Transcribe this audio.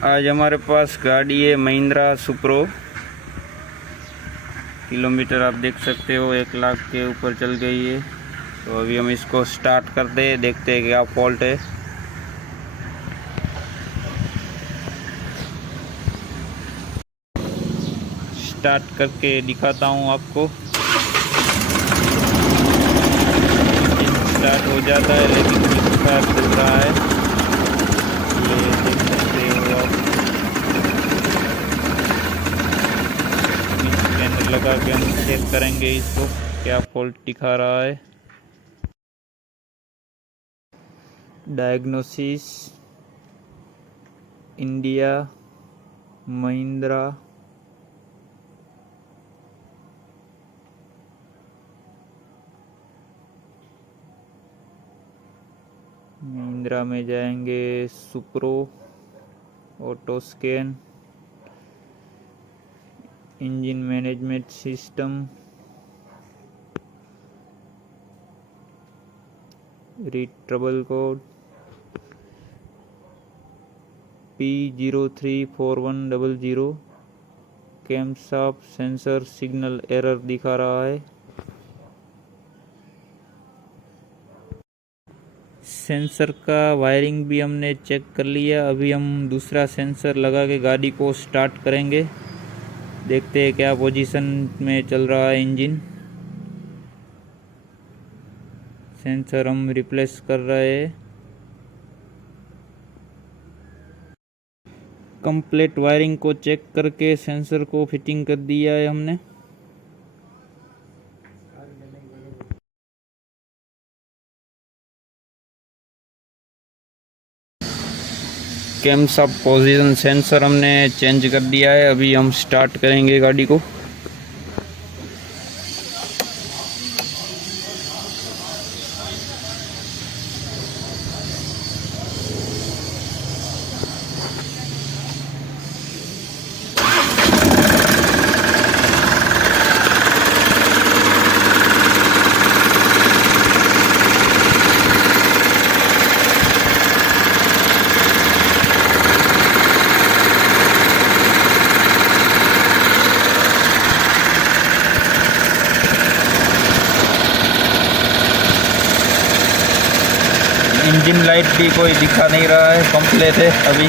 आज हमारे पास गाड़ी है महिंद्रा सुप्रो। किलोमीटर आप देख सकते हो 1 लाख के ऊपर चल गई है। तो अभी हम इसको स्टार्ट करते हैं, देखते हैं क्या फॉल्ट है। स्टार्ट करके दिखाता हूँ आपको। स्टार्ट हो जाता है लेकिन खराब चल रहा है, ये देख सकते हो आप। स्कैनर लगा के हम चेक करेंगे इसको क्या फॉल्ट दिखा रहा है। Diagnosis India Mahindra. महिंद्रा में जाएंगे, Supro, auto scan, engine management system, read trouble code P034100। Camshaft sensor signal error दिखा रहा है। सेंसर का वायरिंग भी हमने चेक कर लिया। अभी हम दूसरा सेंसर लगा के गाड़ी को स्टार्ट करेंगे, देखते हैं क्या पोजीशन में चल रहा है इंजन। सेंसर हम रिप्लेस कर रहे हैं। कंप्लीट वायरिंग को चेक करके सेंसर को फिटिंग कर दिया है हमने। कैमशाफ्ट पोजीशन सेंसर हमने चेंज कर दिया है। अभी हम स्टार्ट करेंगे गाड़ी को। इंजन लाइट भी कोई दिखा नहीं रहा है, कंप्लीट है अभी।